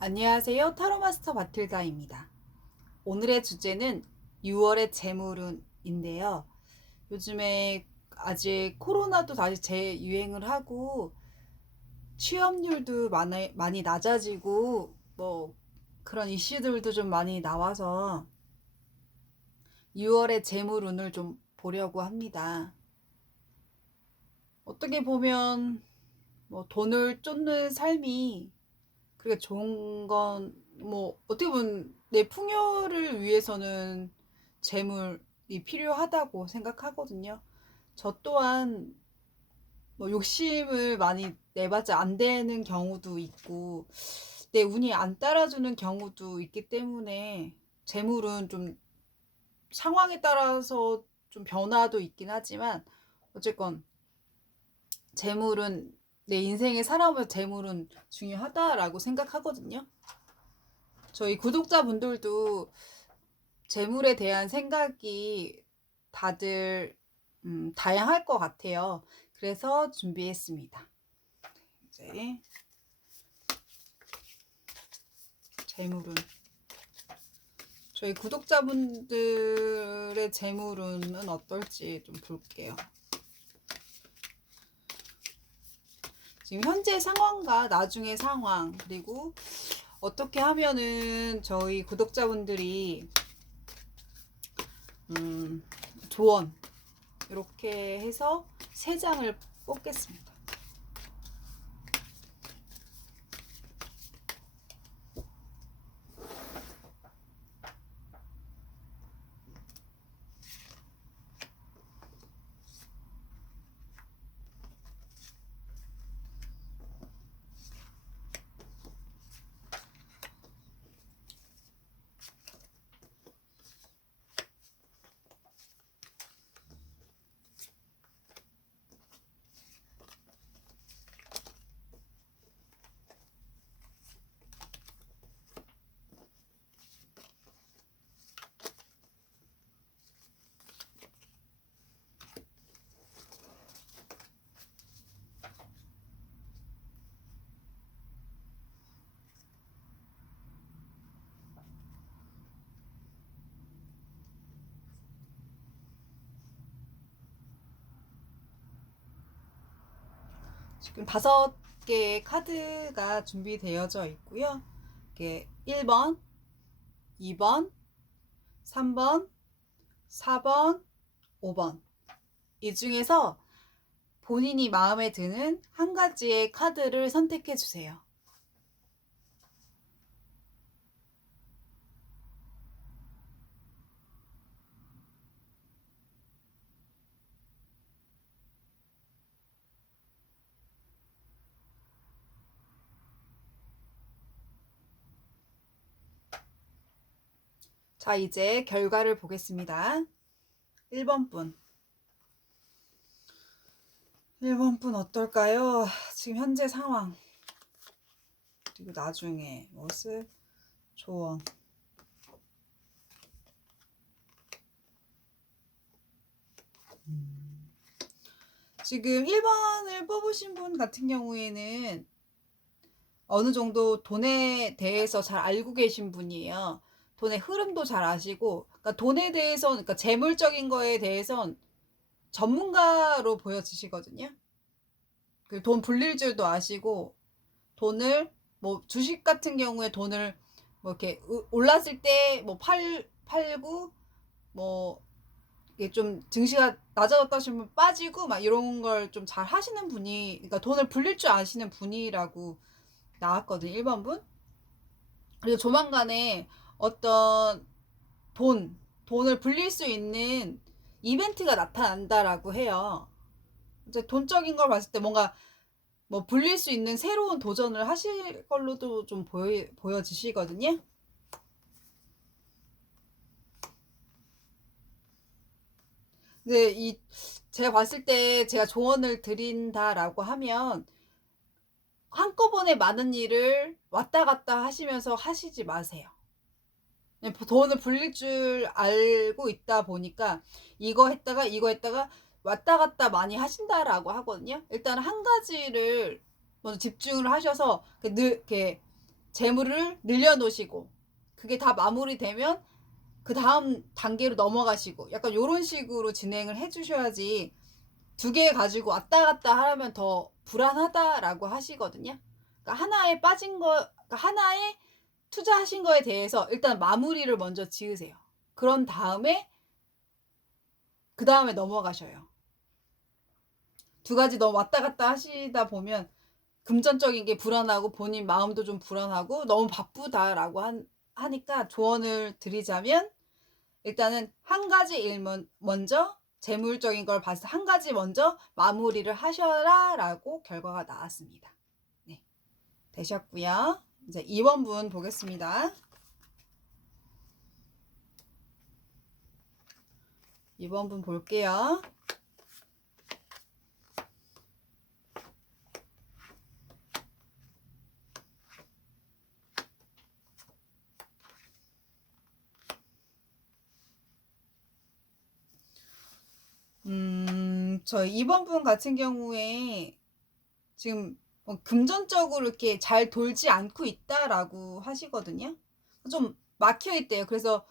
안녕하세요. 타로마스터 마틸다입니다. 오늘의 주제는 6월의 재물운인데요. 요즘에 아직 코로나도 다시 재유행을 하고 취업률도 많이 낮아지고 그런 이슈들도 좀 많이 나와서 6월의 재물운을 좀 보려고 합니다. 어떻게 보면 돈을 쫓는 삶이 그게 좋은 건 어떻게 보면 내 풍요를 위해서는 재물이 필요하다고 생각하거든요. 저 또한 욕심을 많이 내봤자 안 되는 경우도 있고 내 운이 안 따라주는 경우도 있기 때문에 재물은 좀 상황에 따라서 좀 변화도 있긴 하지만 어쨌건 재물은 내 인생에 살아오면서 재물은 중요하다라고 생각하거든요. 저희 구독자분들도 재물에 대한 생각이 다들 다양할 것 같아요. 그래서 준비했습니다. 이제 재물운 저희 구독자분들의 재물운은 어떨지 좀 볼게요. 지금 현재 상황과 나중의 상황, 그리고 어떻게 하면은 저희 구독자분들이 조언 이렇게 해서 3장을 뽑겠습니다. 지금 5개의 카드가 준비되어져 있고요. 이게 1번, 2번, 3번, 4번, 5번. 이 중에서 본인이 마음에 드는 한 가지의 카드를 선택해 주세요. 자, 이제 결과를 보겠습니다. 1번 분. 1번 분 어떨까요? 지금 현재 상황. 그리고 나중에 모습, 조언. 지금 1번을 뽑으신 분 같은 경우에는 어느 정도 돈에 대해서 잘 알고 계신 분이에요. 돈의 흐름도 잘 아시고, 그러니까 돈에 대해서, 그러니까 재물적인 거에 대해선 전문가로 보여지시거든요. 돈 불릴 줄도 아시고, 돈을, 주식 같은 경우에 돈을 이렇게 올랐을 때 팔고, 이게 좀 증시가 낮아졌다 싶으면 빠지고, 막 이런 걸 좀 잘 하시는 분이, 그러니까 돈을 불릴 줄 아시는 분이라고 나왔거든요. 1번 분. 그리고 조만간에 어떤 돈을 불릴 수 있는 이벤트가 나타난다라고 해요. 이제 돈적인 걸 봤을 때 뭔가 불릴 수 있는 새로운 도전을 하실 걸로도 좀 보여지시거든요. 근데 제가 봤을 때 제가 조언을 드린다라고 하면 한꺼번에 많은 일을 왔다 갔다 하시면서 하시지 마세요. 돈을 불릴 줄 알고 있다 보니까 이거 했다가 왔다 갔다 많이 하신다라고 하거든요. 일단 한 가지를 먼저 집중을 하셔서 늘 이렇게 재물을 늘려놓으시고 그게 다 마무리되면 그 다음 단계로 넘어가시고 약간 요런 식으로 진행을 해주셔야지 두 개 가지고 왔다 갔다 하면 더 불안하다라고 하시거든요. 그러니까 하나에 빠진 거, 그러니까 하나에 투자하신 거에 대해서 일단 마무리를 먼저 지으세요. 그런 다음에 그 다음에 넘어가셔요. 두 가지 너무 왔다 갔다 하시다 보면 금전적인 게 불안하고 본인 마음도 좀 불안하고 너무 바쁘다라고 하니까 조언을 드리자면 일단은 한 가지 일 먼저 재물적인 걸 봤을 때 한 가지 먼저 마무리를 하셔라 라고 결과가 나왔습니다. 네, 되셨고요. 이제 2번 분 보겠습니다. 2번 분 볼게요. 저 2번 분 같은 경우에 지금 금전적으로 이렇게 잘 돌지 않고 있다라고 하시거든요. 좀 막혀 있대요. 그래서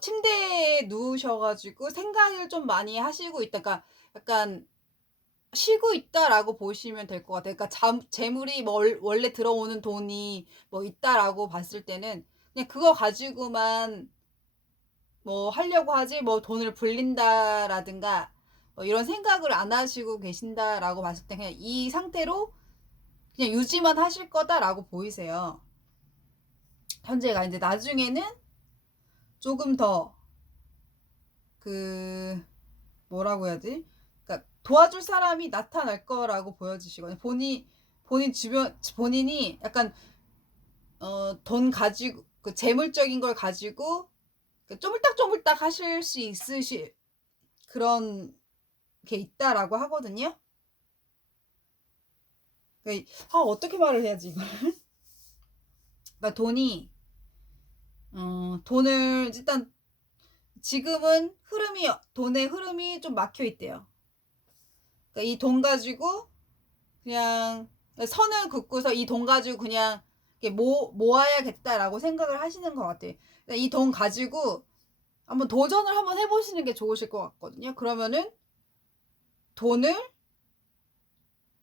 침대에 누우셔가지고 생각을 좀 많이 하시고 있다. 그러니까 약간 쉬고 있다라고 보시면 될 것 같아요. 그러니까 재물이 뭐 원래 들어오는 돈이 뭐 있다라고 봤을 때는 그냥 그거 가지고만 뭐 하려고 하지 뭐 돈을 불린다라든가 뭐 이런 생각을 안 하시고 계신다라고 봤을 때 그냥 이 상태로 그냥 유지만 하실 거다라고 보이세요. 현재가 이제 나중에는 조금 더 그 뭐라고 해야지? 그러니까 도와줄 사람이 나타날 거라고 보여지시거든요. 본인 주변 본인이 약간 돈 가지고 그 재물적인 걸 가지고 쪼물딱쪼물딱 하실 수 있으실 그런 게 있다라고 하거든요. 그러니까 어떻게 말을 해야지 이걸? 그러니까 돈을 일단 지금은 돈의 흐름이 좀 막혀 있대요. 그러니까 이 돈 가지고 그냥 선을 긋고서 이 돈 가지고 그냥 모아야겠다라고 생각을 하시는 것 같아요. 이 돈 가지고 한번 도전을 한번 해보시는 게 좋으실 것 같거든요. 그러면은 돈을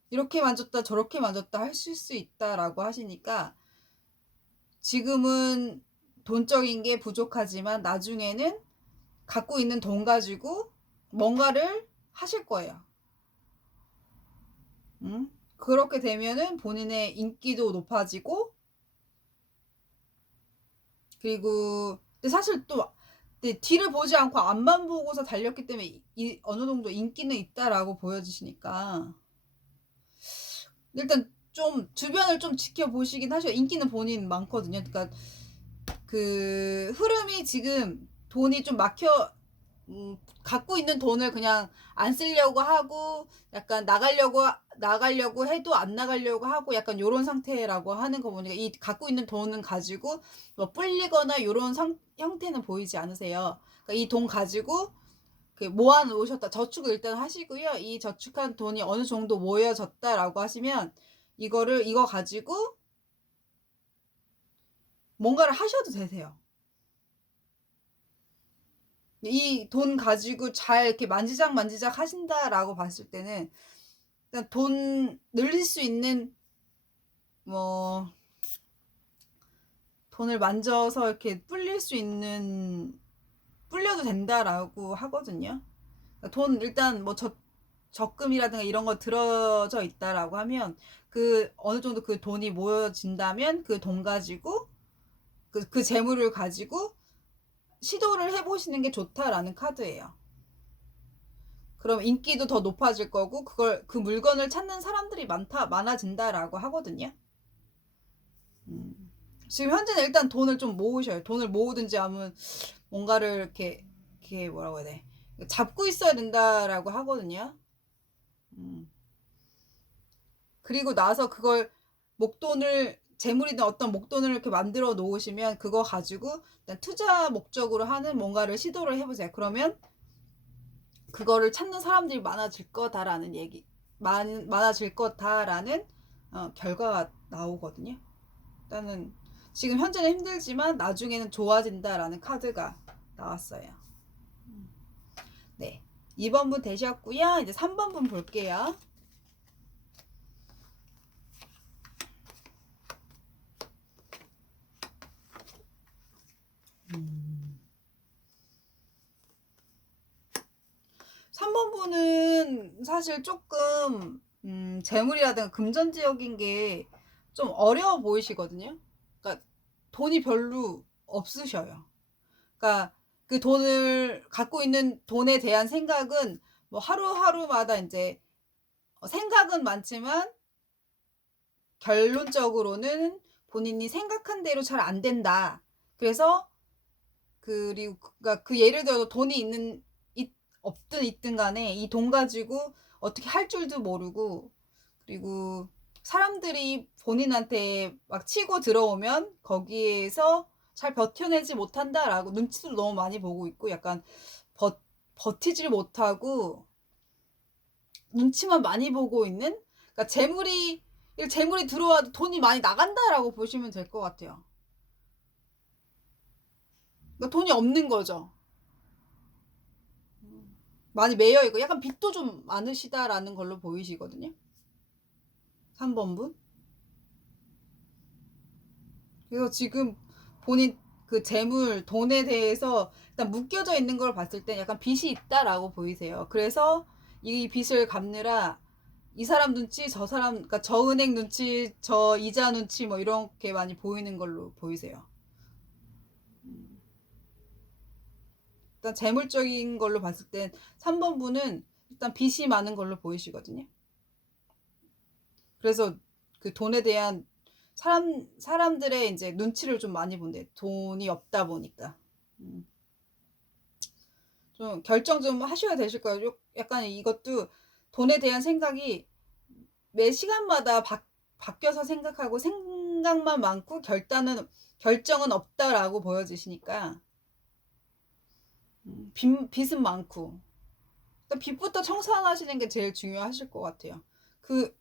이렇게 만졌다 저렇게 만졌다 하실 수 있다라고 하시니까 지금은 돈적인 게 부족하지만 나중에는 갖고 있는 돈 가지고 뭔가를 하실 거예요. 그렇게 되면은 본인의 인기도 높아지고 그리고 근데 사실 또 뒤를 보지 않고 앞만 보고서 달렸기 때문에 어느 정도 인기는 있다라고 보여지시니까 일단 좀 주변을 좀 지켜보시긴 하셔요. 인기는 본인 많거든요. 그러니까 그 흐름이 지금 돈이 좀 막혀 갖고 있는 돈을 그냥 안 쓰려고 하고 약간 나가려고 해도 안 나가려고 하고 약간 요런 상태라고 하는 거 보니까 이 갖고 있는 돈은 가지고 뭐 불리거나 요런 형태는 보이지 않으세요. 그러니까 이 돈 가지고 그 모아 놓으셨다. 저축을 일단 하시고요. 이 저축한 돈이 어느 정도 모여졌다라고 하시면 이거 가지고 뭔가를 하셔도 되세요. 이 돈 가지고 잘 이렇게 만지작 하신다라고 봤을 때는 일단 돈 늘릴 수 있는 뭐 돈을 만져서 이렇게 불릴 수 있는 불려도 된다라고 하거든요. 그러니까 돈 일단 뭐 적금이라든가 이런 거 들어져 있다라고 하면 그 어느 정도 그 돈이 모여진다면 그 돈 가지고 그 재물을 가지고 시도를 해보시는 게 좋다라는 카드예요. 그럼 인기도 더 높아질 거고 그 물건을 찾는 사람들이 많아진다라고 하거든요. 지금 현재는 일단 돈을 좀 모으셔요. 돈을 모으든지 하면 뭔가를 이렇게 뭐라고 해야 돼? 잡고 있어야 된다라고 하거든요. 그리고 나서 그걸 재물이든 어떤 목돈을 이렇게 만들어 놓으시면 그거 가지고 일단 투자 목적으로 하는 뭔가를 시도를 해보세요. 그러면 그거를 찾는 사람들이 많아질 거다라는 결과가 나오거든요. 일단은 지금 현재는 힘들지만 나중에는 좋아진다라는 카드가 나왔어요. 네, 2번 분 되셨고요. 이제 3번 분 볼게요. 3번 분은 사실 조금 재물이라든가 금전지역인 게 좀 어려워 보이시거든요. 그러니까 돈이 별로 없으셔요. 그러니까 그 돈을 갖고 있는 돈에 대한 생각은 뭐 하루하루마다 이제 생각은 많지만 결론적으로는 본인이 생각한 대로 잘 안 된다. 그래서 그리고 그러니까 그 예를 들어서 돈이 없든 있든 간에 이 돈 가지고 어떻게 할 줄도 모르고, 그리고 사람들이 본인한테 막 치고 들어오면 거기에서 잘 버텨내지 못한다라고 눈치도 너무 많이 보고 있고, 약간 버티질 못하고 눈치만 많이 보고 있는, 그러니까 재물이 들어와도 돈이 많이 나간다라고 보시면 될 것 같아요. 그러니까 돈이 없는 거죠. 많이 매여 있고 약간 빚도 좀 많으시다라는 걸로 보이시거든요. 3번 분. 그래서 지금 본인 그 재물, 돈에 대해서 일단 묶여져 있는 걸 봤을 때 약간 빚이 있다라고 보이세요. 그래서 이 빚을 갚느라 이 사람 눈치, 저 사람, 그러니까 저 은행 눈치, 저 이자 눈치 뭐 이렇게 많이 보이는 걸로 보이세요. 일단 재물적인 걸로 봤을 땐 3번 분은 일단 빚이 많은 걸로 보이시거든요. 그래서 그 돈에 대한 사람들의 이제 눈치를 좀 많이 본대. 돈이 없다 보니까. 좀 결정 좀 하셔야 되실 거예요. 약간 이것도 돈에 대한 생각이 매 시간마다 바뀌어서 생각하고 생각만 많고 결정은 없다라고 보여지시니까 빚은 많고 일단 빚부터 청산하시는 게 제일 중요하실 것 같아요. 그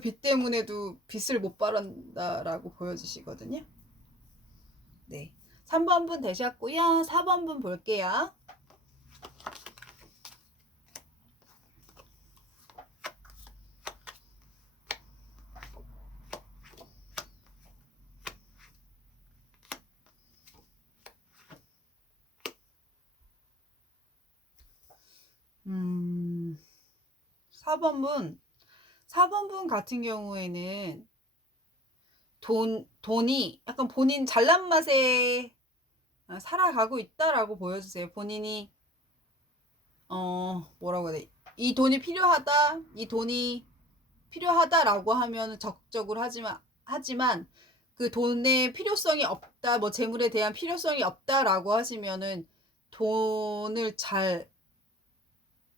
빚 때문에도 빚을 못 벌었다라고 보여지시거든요. 네. 3번 분 되셨고요. 4번 분 볼게요. 음, 4번 분. 4번 분 같은 경우에는 돈이 약간 본인 잘난 맛에 살아가고 있다라고 보여주세요. 본인이, 뭐라고 해야 돼. 이 돈이 필요하다라고 하면 적극적으로 하지만 그 돈의 필요성이 없다, 뭐 재물에 대한 필요성이 없다라고 하시면은 돈을 잘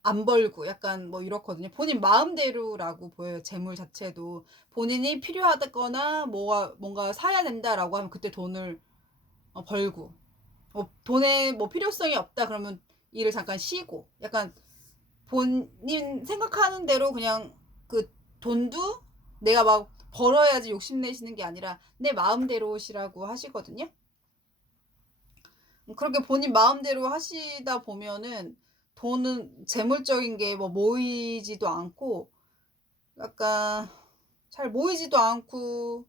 안 벌고 약간 뭐 이렇거든요. 본인 마음대로라고 보여요. 재물 자체도 본인이 필요하다거나 뭔가 사야 된다라고 하면 그때 돈을 벌고, 돈에 뭐 필요성이 없다 그러면 일을 잠깐 쉬고, 약간 본인 생각하는 대로 그냥 그 돈도 내가 막 벌어야지 욕심내시는 게 아니라 내 마음대로시라고 하시거든요. 그렇게 본인 마음대로 하시다 보면은 돈은 재물적인 게 뭐 모이지도 않고, 약간 잘 모이지도 않고,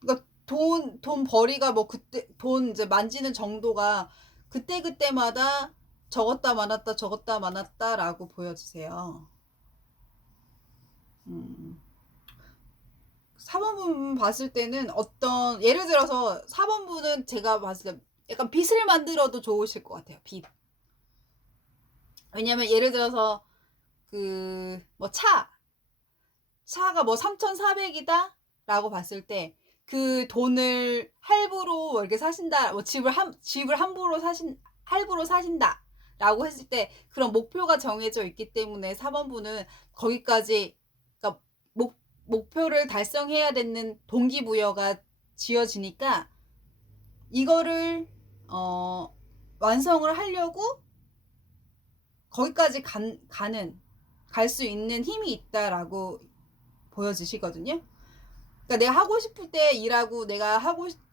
그러니까 돈 벌이가 뭐 그때 돈 이제 만지는 정도가 그때그때마다 적었다 많았다라고 보여주세요. 4번분 봤을 때는 예를 들어서 4번분은 제가 봤을 때 약간 빚을 만들어도 좋으실 것 같아요. 빚. 왜냐면 예를 들어서 그 뭐 차가 뭐 3,400이다 라고 봤을 때 그 돈을 할부로 이렇게 사신다, 뭐 집을 할부로 사신다 라고 했을 때 그런 목표가 정해져 있기 때문에 4번분은 거기까지, 그러니까 목표를 달성해야 되는 동기부여가 지어지니까 이거를 완성을 하려고 거기까지 갈 수 있는 힘이 있다라고 보여지시거든요. 그러니까 내가 하고 싶을 때 일하고 내가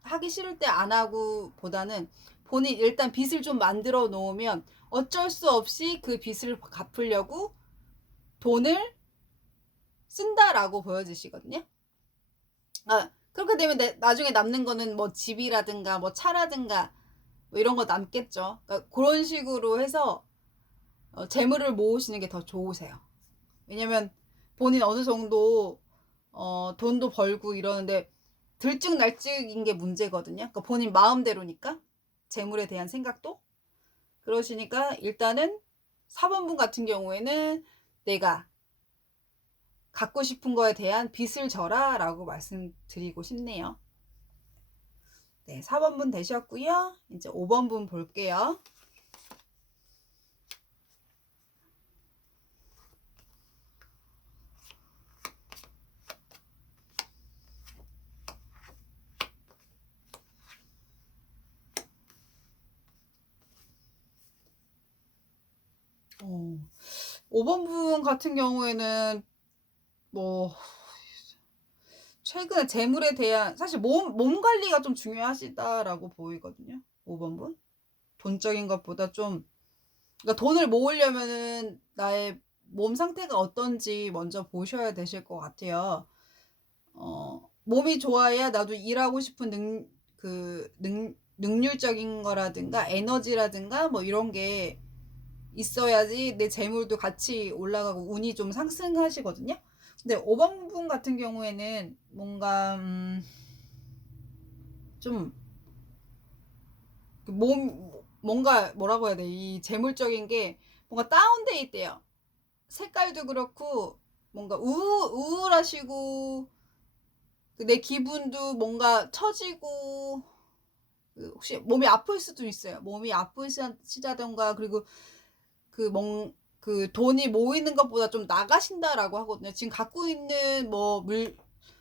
하기 싫을 때 안 하고 보다는 본인 일단 빚을 좀 만들어 놓으면 어쩔 수 없이 그 빚을 갚으려고 돈을 쓴다라고 보여지시거든요. 그렇게 되면 나중에 남는 거는 뭐 집이라든가 뭐 차라든가 뭐 이런 거 남겠죠. 그러니까 그런 식으로 해서 재물을 모으시는 게 더 좋으세요. 왜냐면 본인 어느 정도 돈도 벌고 이러는데 들쭉날쭉인 게 문제거든요. 그러니까 본인 마음대로니까 재물에 대한 생각도 그러시니까 일단은 4번분 같은 경우에는 내가 갖고 싶은 거에 대한 빚을 져라 라고 말씀드리고 싶네요. 네, 4번분 되셨고요. 이제 5번분 볼게요. 어, 5번분 같은 경우에는 뭐 최근에 재물에 대한 사실 몸 관리가 좀 중요하시다라고 보이거든요. 5번분. 돈적인 것보다 좀 그러니까 돈을 모으려면은 나의 몸 상태가 어떤지 먼저 보셔야 되실 것 같아요. 몸이 좋아야 나도 일하고 싶은 능률적인 거라든가 에너지라든가 뭐 이런 게 있어야지 내 재물도 같이 올라가고 운이 좀 상승하시거든요. 근데 5번분 같은 경우에는 뭔가 좀 뭔가 뭐라고 해야 돼? 이 재물적인 게 뭔가 다운돼 있대요. 색깔도 그렇고 뭔가 우울하시고 내 기분도 뭔가 처지고 혹시 몸이 아플 수도 있어요. 몸이 아프시다던가 그리고 그 돈이 모이는 것보다 좀 나가신다라고 하거든요. 지금 갖고 있는 뭐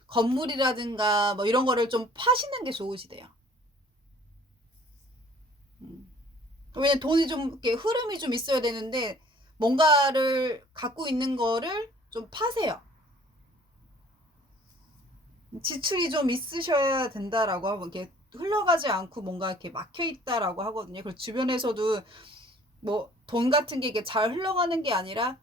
건물이라든가 뭐 이런 거를 좀 파시는 게 좋으시대요. 왜냐면 돈이 좀 이렇게 흐름이 좀 있어야 되는데 뭔가를 갖고 있는 거를 좀 파세요. 지출이 좀 있으셔야 된다라고 하고 이렇게 흘러가지 않고 뭔가 이렇게 막혀 있다라고 하거든요. 그리고 주변에서도 뭐 돈 같은 게 이게 잘 흘러가는 게 아니라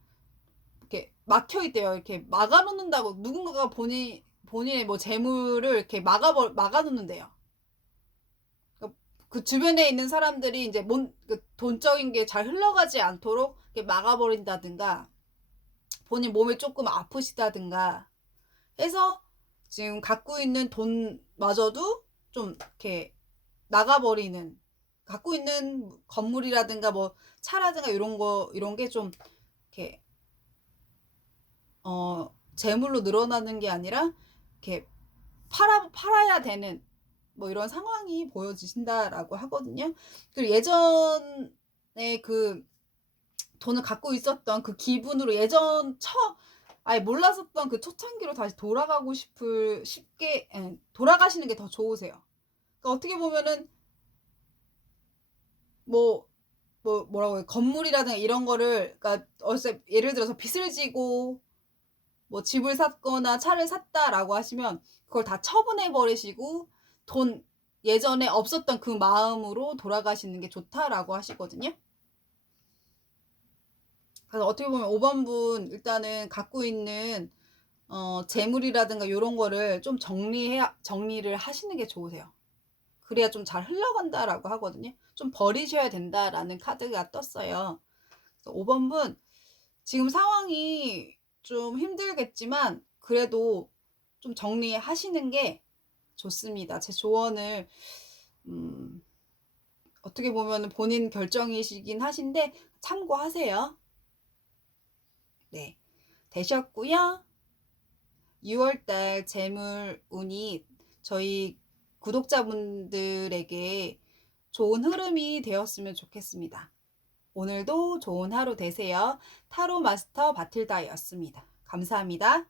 이렇게 막혀 있대요. 이렇게 막아놓는다고 누군가가 본인의 뭐 재물을 이렇게 막아놓는데요. 그러니까 그 주변에 있는 사람들이 이제 그 돈적인 게 잘 흘러가지 않도록 이렇게 막아버린다든가 본인 몸이 조금 아프시다든가 해서 지금 갖고 있는 돈마저도 좀 이렇게 나가버리는 갖고 있는 건물이라든가 뭐 차라든가 이런 게 좀 이렇게 재물로 늘어나는 게 아니라 이렇게 팔아야 되는 뭐 이런 상황이 보여지신다라고 하거든요. 그리고 예전에 그 돈을 갖고 있었던 그 기분으로 아예 몰랐었던 그 초창기로 다시 쉽게 돌아가시는 게 더 좋으세요. 그러니까 어떻게 보면은 뭐라고 해요? 건물이라든가 이런 거를 그러니까 예를 들어서 빚을 지고 뭐 집을 샀거나 차를 샀다라고 하시면 그걸 다 처분해 버리시고 돈 예전에 없었던 그 마음으로 돌아가시는 게 좋다라고 하시거든요. 그래서 어떻게 보면 5번분 일단은 갖고 있는 재물이라든가 이런 거를 좀 정리를 하시는 게 좋으세요. 그래야 좀 잘 흘러간다라고 하거든요. 좀 버리셔야 된다라는 카드가 떴어요. 5번분 지금 상황이 좀 힘들겠지만 그래도 좀 정리하시는 게 좋습니다. 제 조언을 어떻게 보면 본인 결정이시긴 하신데 참고하세요. 네, 되셨고요. 6월달 재물 운이 저희 구독자분들에게 좋은 흐름이 되었으면 좋겠습니다. 오늘도 좋은 하루 되세요. 타로 마스터 바틸다였습니다. 감사합니다.